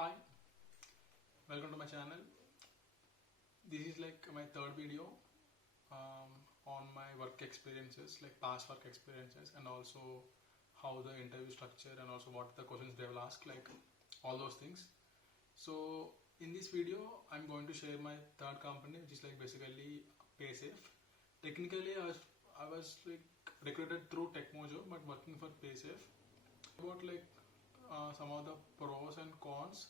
Hi, welcome to my channel. This is like my third video on my work experiences, like past work experiences, and also how the interview structure and also what the questions they will ask, like all those things. So in this video, I'm going to share my third company, which is like basically Paysafe. Technically, I was like recruited through TechMojo, but working for Paysafe. About like some of the pros and cons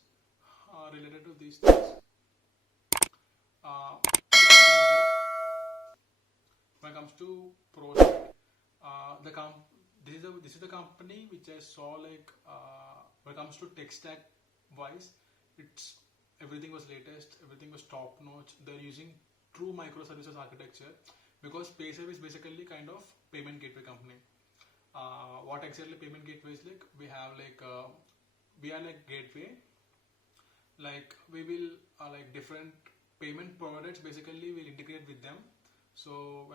related to these things. When it comes to pros, the this is the company which I saw like when it comes to tech stack wise, it's everything was latest, everything was top notch. They're using true microservices architecture because Paysafe is basically kind of payment gateway company. What exactly payment gateway is like? We are like gateway, like we will like different payment providers basically will integrate with them. So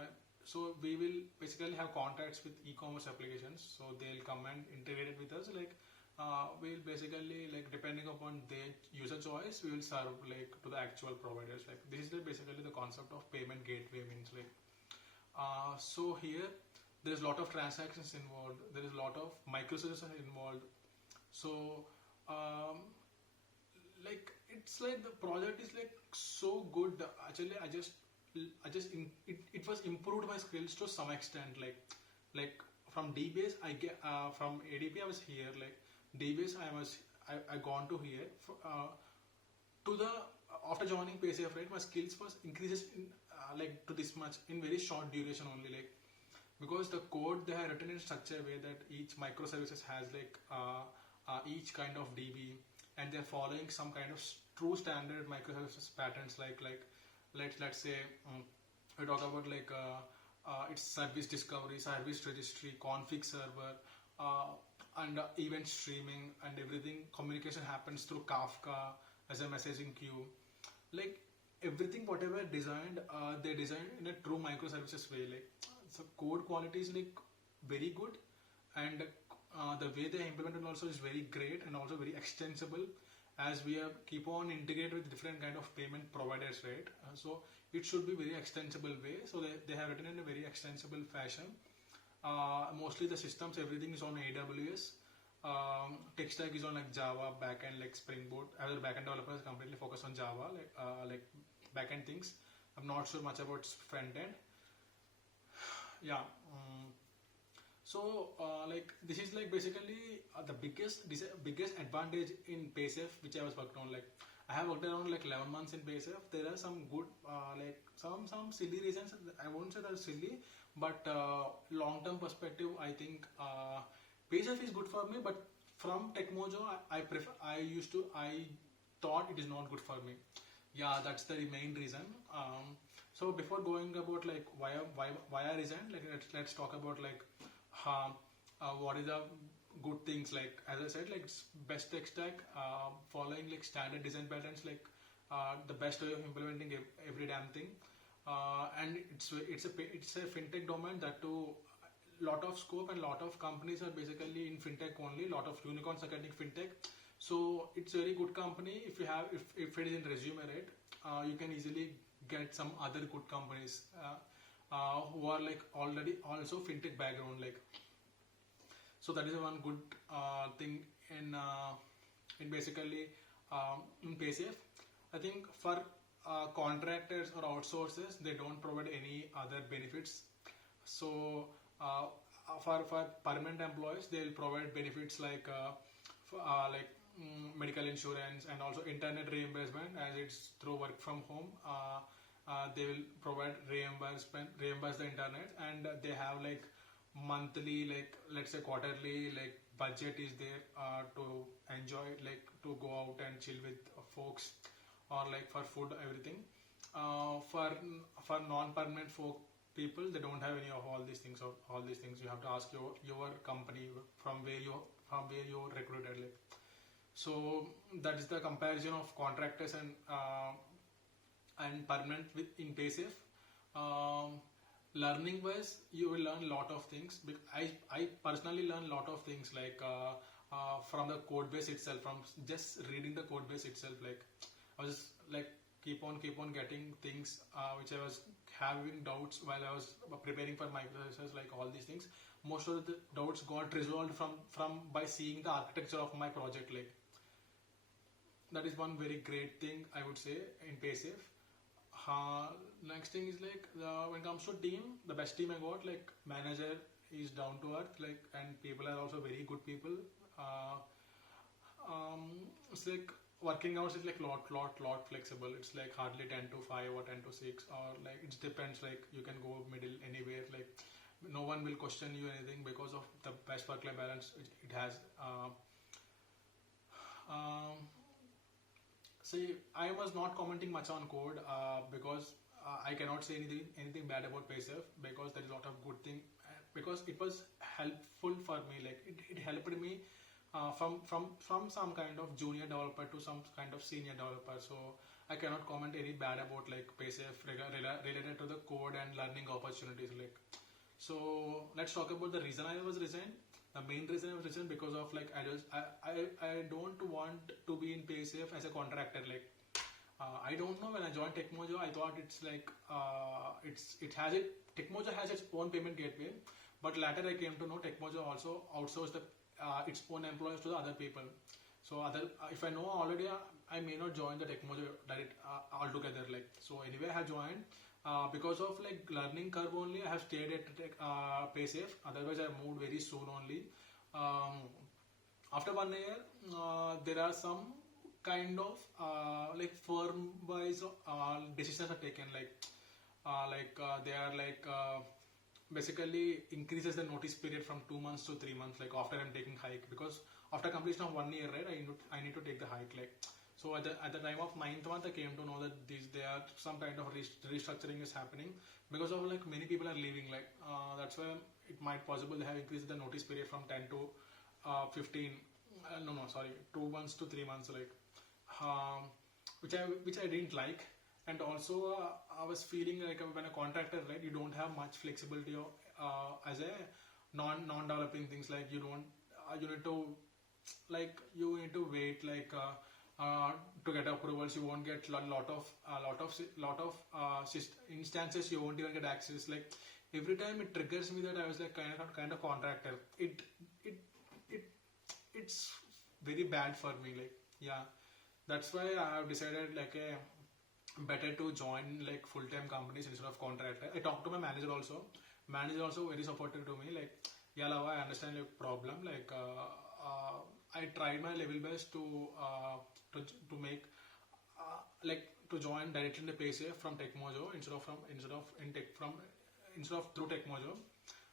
we will basically have contacts with e-commerce applications, so they'll come and integrate it with us. Like we'll basically, like depending upon their user choice, we will serve like to the actual providers. Like this is basically the concept of payment gateway means. Like so here there's a lot of transactions involved, there is a lot of microservices involved. So like it's like the project is like so good. Actually, it was improved my skills to some extent. Like from DBase I get from ADP I was here. Like DBase I gone to here to the after joining Paysafe, right? My skills was increases in like to this much in very short duration only. Like because the code they have written in such a way that each microservices has like each kind of DB, and they're following some kind of true standard microservices patterns. Like let's say we talk about like it's service discovery, service registry, config server, and event streaming, and everything communication happens through Kafka as a messaging queue. Like everything whatever designed, they designed in a true microservices way. Like so code quality is like very good, and the way they implemented also is very great and also very extensible, as we have keep on integrated with different kind of payment providers, right? So it should be very extensible way, so they have written in a very extensible fashion. Mostly the systems, everything is on AWS. Tech stack is on like Java backend, like Spring Boot. As a backend developer, completely focused on Java, like backend things. I'm not sure much about front end. Yeah. So like this is like basically the biggest advantage in Paysafe which I was worked on. Like I have worked around like 11 months in Paysafe. There are some good like some silly reasons. I won't say they're silly, but long term perspective, I think Paysafe is good for me. But from TechMojo, I thought it is not good for me. Yeah, that's the main reason. So before going about like why I resigned, like let's talk about like what is the good things. Like as I said, like it's best tech stack, following like standard design patterns, like the best way of implementing every damn thing, and it's a fintech domain that too. Lot of scope and lot of companies are basically in fintech only. Lot of unicorns are getting fintech, so it's a very good company. If you have if it is in resume, right, you can easily get some other good companies who are like already also fintech background. Like so that is one good thing in basically in Paysafe. I think for contractors or outsourcers, they don't provide any other benefits. So for permanent employees, they'll provide benefits like medical insurance and also internet reimbursement, as it's through work from home. They will provide reimburse the internet, and they have like monthly, like let's say quarterly, like budget is there to enjoy, like to go out and chill with folks, or like for food, everything. For non-permanent folk people, they don't have any of all these things. You have to ask your company from where you recruited. Like so that is the comparison of contractors and permanent with in Paysafe. Learning wise, you will learn a lot of things. I personally learn a lot of things, like from the code base itself, from just reading the code base itself. Like I was like keep on getting things which I was having doubts while I was preparing for my classes, like all these things. Most of the doubts got resolved from by seeing the architecture of my project. Like that is one very great thing I would say in Paysafe. Next thing is like when it comes to team, the best team I got, like manager is down to earth, like, and people are also very good people. Uh, it's like working hours is like lot flexible. It's like hardly 10 to 5 or 10 to 6, or like it depends. Like you can go middle anywhere. Like no one will question you anything because of the best work-life balance it has. Um, See, I was not commenting much on code because I cannot say anything bad about Paysafe, because there is a lot of good thing, because it was helpful for me. Like it helped me from some kind of junior developer to some kind of senior developer. So I cannot comment any bad about like Paysafe related to the code and learning opportunities. Like so, let's talk about the reason I was resigned. The main reason I was resigned because of like I don't want to be in Paysafe as a contractor. Like I don't know, when I joined TechMojo, I thought it's like TechMojo has its own payment gateway, but later I came to know TechMojo also outsourced its own employees to the other people. So if I know already, I may not join the TechMojo direct altogether. Like so, anyway, I have joined. Because of like learning curve only, I have stayed at Paysafe. Otherwise, I moved very soon only. After 1 year, there are some kind of like firm-wise decisions are taken. They are like basically increases the notice period from 2 months to 3 months. Like after I'm taking hike, because after completion of 1 year, right, I need to take the hike. Like so at the time of 9th month, I came to know that there are some kind of restructuring is happening because of like many people are leaving. Like that's why it might possible they have increased the notice period from 10 to 15. No, sorry, 2 months to 3 months. Like which I didn't like, and also I was feeling like when a contractor, right, you don't have much flexibility as a non-developing things. Like you don't you need to wait like. To get approvals, you won't get lot of instances. You won't even get access. Like every time it triggers me that I was like kind of contractor. It's very bad for me. Like yeah, that's why I have decided like better to join like full-time companies instead of contractor. I talked to my manager also. Manager also very supportive to me. Like yeah, Lava, I understand your problem. Like I tried my level best to make like to join directly in the Paysafe from TechMojo instead of through TechMojo.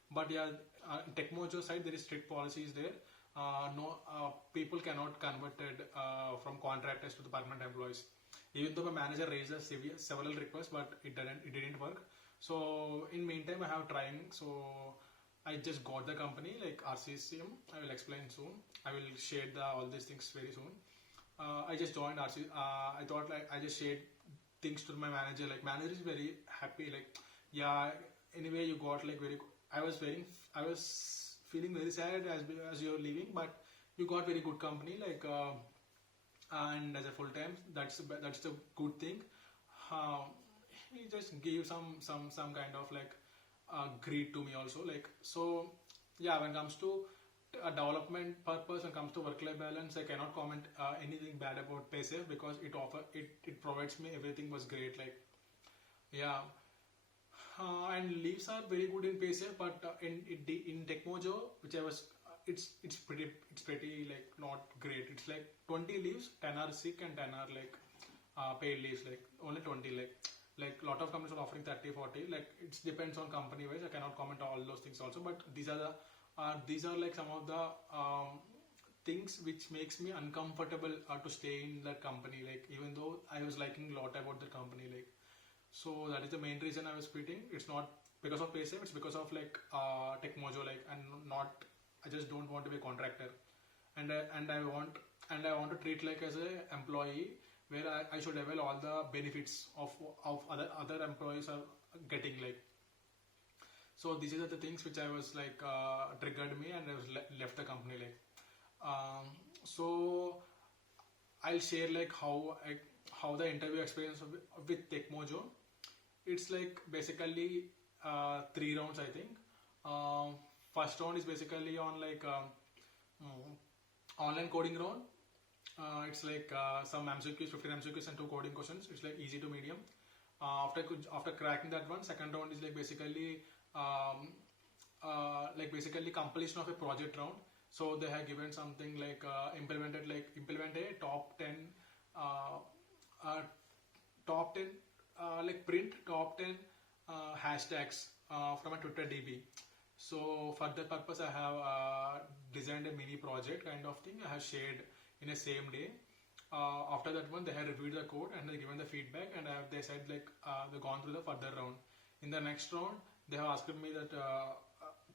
But yeah, in TechMojo side there is strict policies there. No, people cannot convert it from contractors to the permanent employees. Even though my manager raised several requests, but it didn't work. So in meantime, I have trying. So I just got the company like RCCM. I will explain soon. I will share all these things very soon. I just joined RC. I thought like I just shared things to my manager. Like manager is very happy. Like yeah. Anyway, you got like very. I was feeling very sad as you're leaving, but you got very good company. Like and as a full time, that's the good thing. He just gave some kind of like greed to me also. Like so, yeah. When it comes to a development purpose, when it comes to work-life balance, I cannot comment anything bad about Paysafe because it provides me everything was great. Like yeah, and leaves are very good in Paysafe, but in TechMojo, which I was, it's pretty like not great. It's like 20 leaves, 10 are sick and 10 are like paid leaves. Like only 20. Like lot of companies are offering 30, 40. Like it depends on company wise. I cannot comment on all those things also, but these are like some of the things which makes me uncomfortable to stay in that company. Like even though I was liking a lot about the company, like so that is the main reason I was quitting. It's not because of Paysafe. It's because of like TechMojo. Like and not. I just don't want to be a contractor, and I want to treat like as a employee where I should avail all the benefits of other employees are getting. Like so these are the things which I was like triggered me, and I was left the company. Like So I'll share like how the interview experience with TechMojo. It's like basically 3 rounds, I think. First round is basically on like online coding round. It's like some MCQs, 15 MCQs and 2 coding questions. It's like easy to medium. After cracking that one, second round is like basically completion of a project round. So they have given something like implement a uh, uh, top 10 like print top 10 hashtags from a Twitter DB. So for that purpose, I have designed a mini project kind of thing. I have shared in a same day. After that one, they have reviewed the code and they given the feedback, and they said like they gone through the further round. In the next round, they have asked me that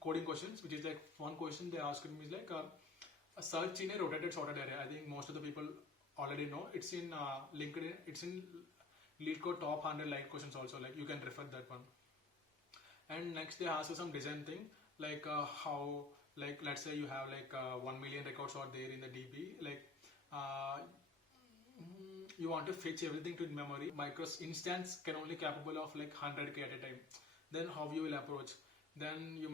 coding questions, which is like one question they asked me is like a search in a rotated sorted array. I think most of the people already know. It's in LinkedIn. It's in LeetCode top 100 light questions also. Like you can refer that one. And next they ask you some design thing like how, like let's say you have like 1 million records out there in the DB, like uh, you want to fetch everything to memory. Micros instance can only capable of like 100k at a time. Then how you will approach? Then you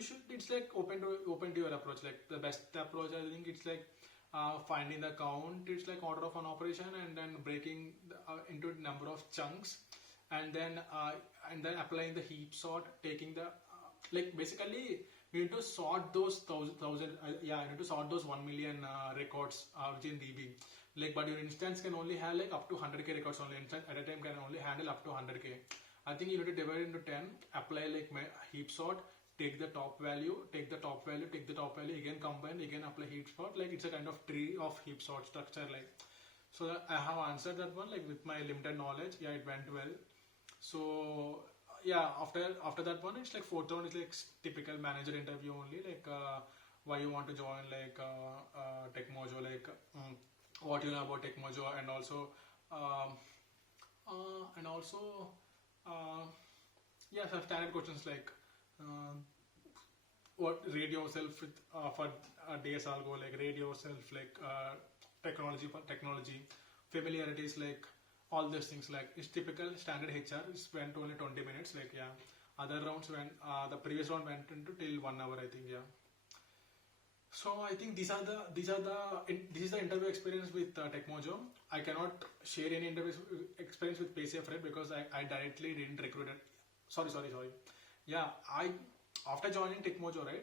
should. It's like open to your approach. Like the best approach, I think it's like finding the count. It's like order of an operation and then breaking into number of chunks, and then applying the heap sort, taking the like basically you need to sort those you need to sort those 1 million records which in DB. Like, but your instance can only have like up to 100k records only. Instance at a time can only handle up to 100k. I think you need to divide into 10, apply like heap sort, take the top value, again combine, again apply heap sort. Like it's a kind of tree of heap sort structure. Like, so I have answered that one like with my limited knowledge. Yeah, it went well. So yeah, after that one, it's like fourth round is like typical manager interview only. Like why you want to join like TechMojo, like what you know about TechMojo, and also yeah, some standard questions like what rate yourself with for days ago, like rate yourself like technology familiarities, like all these things. Like it's typical standard HR. It went only 20 minutes. Like yeah, other rounds went the previous round went into till 1 hour, I think. Yeah. So I think this is the interview experience with TechMojo. I cannot share any interview experience with Paysafe, right? Because I directly didn't recruit it. Sorry. Yeah, after joining TechMojo, right?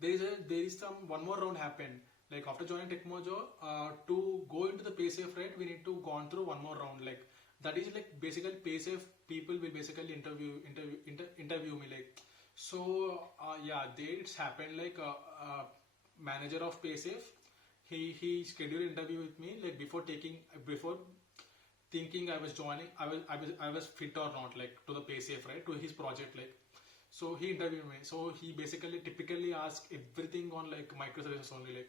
There is some one more round happened. Like after joining TechMojo, to go into the Paysafe, right? We need to go on through one more round. Like that is like basically Paysafe people will basically interview me, like. So yeah, it's happened like manager of Paysafe. He scheduled an interview with me like before thinking I was joining. I was fit or not, like to the Paysafe, right, to his project, like. So he interviewed me. So he basically typically asked everything on like microservices only,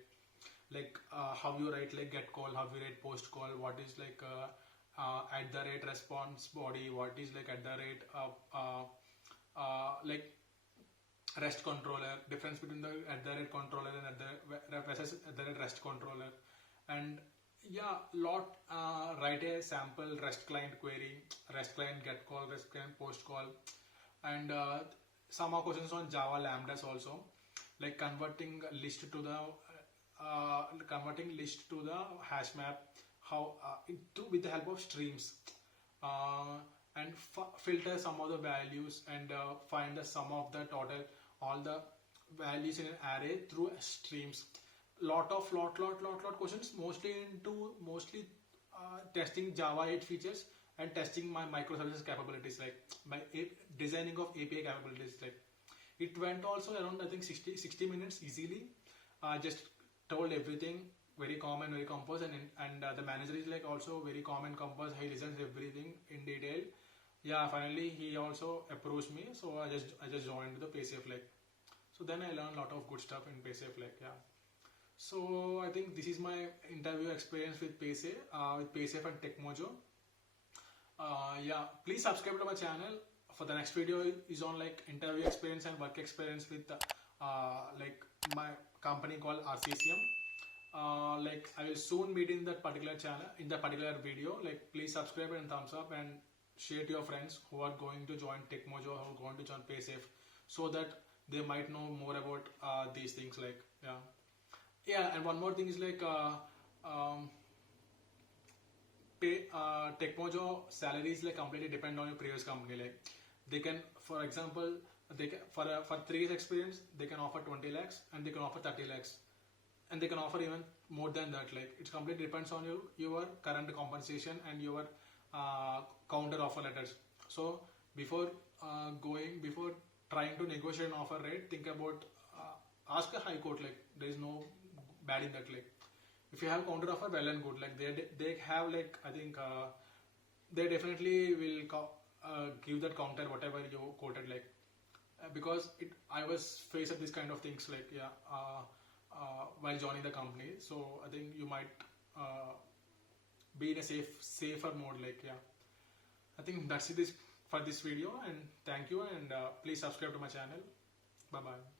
like how you write like get call, how you write post call, what is like at the rate response body, what is like at the rate like REST controller, difference between the at the rate controller and at the rate REST controller, and yeah, write a sample REST client query, REST client get call, REST client post call, and some more questions on Java lambdas also, like converting list to the hash map, how with the help of streams, and filter some of the values and find the sum of the total all the values in an array through streams. Lot questions, mostly testing Java 8 features and testing my microservices capabilities, like my designing of API capabilities. Like it went also around I think 60 minutes easily. Just told everything very calm and very composed, and the manager is like also very calm and composed. He listens everything in detail. Yeah, finally he also approached me, so I just joined the Paysafe, like. So then I learned a lot of good stuff in Paysafe, like. Yeah. So I think this is my interview experience with Paysafe and TechMojo. Yeah, please subscribe to my channel. For the next video is on like interview experience and work experience with like my company called RCCM. Like I will soon meet in that particular channel, in that particular video. Like please subscribe and thumbs up and share to your friends who are going to join TechMojo, who are going to join Paysafe, so that they might know more about these things. Like yeah, and one more thing is like TechMojo salaries like completely depend on your previous company. Like they can, for example, they can, for 3 years experience they can offer 20 lakhs and they can offer 30 lakhs and they can offer even more than that. Like it completely depends on your current compensation and your counter offer letters. So before before trying to negotiate an offer rate, think about ask a high court. Like there is no bad in that. Like if you have counter offer, well and good. Like they have like I think they definitely will give that counter whatever you quoted. Like because I was faced with this kind of things. Like while joining the company, so I think you might be in a safer mode. Like I think that's it for this video, and thank you, and please subscribe to my channel. Bye bye.